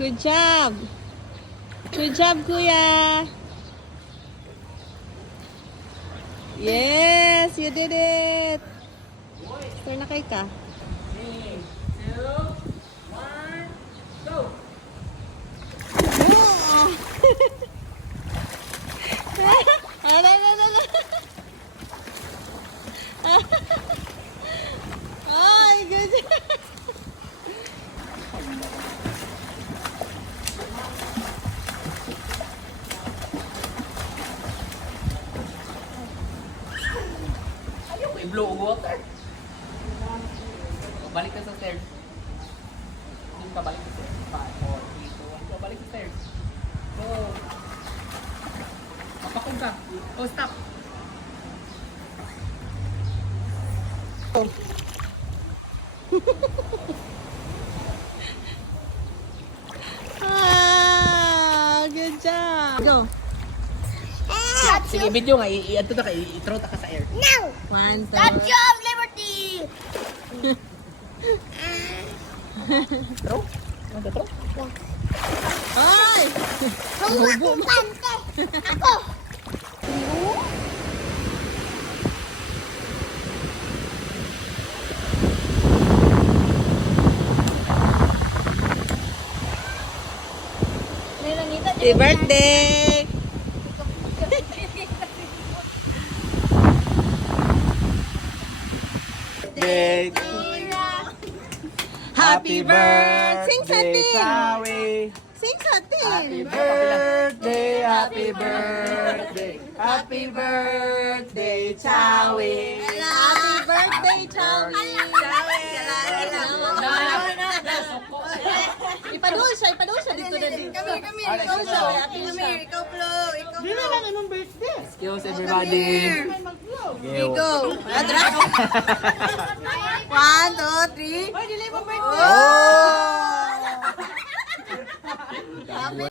Good job. Good job, Kuya. Yes, you did it. Turn na kay ka. 3, 2, 1, go! Ay, good job. Ayaw ko i-blow ang water. Balik ka sa stairs. Hindi ka balik sa stairs. 5, 4, 3, 2, 1. Go, balik sa stairs. Go. Papakog ka. Oh, stop. Good job. Go. Sige, video nga. I-ato na ka. I-throw ta ka sa air. No! 1, 2. Statue of Liberty! Throw? Ano throw? Ay! Hawak ko pante! Ako! Happy birthday! Birthday! Happy birthday! Sing sa team! Chawi! Sing sa Happy team! birthday! Happy birthday! Happy birthday, Chawi! Happy birthday, Chawi! Ipadul siya dito na dito. Come here, ikaw blow. Come here, ikaw blow. Ikaw blow. Excuse everybody! Go! Adra! 1, 2, 3. Oy, dili mo birthday. Oh! Happy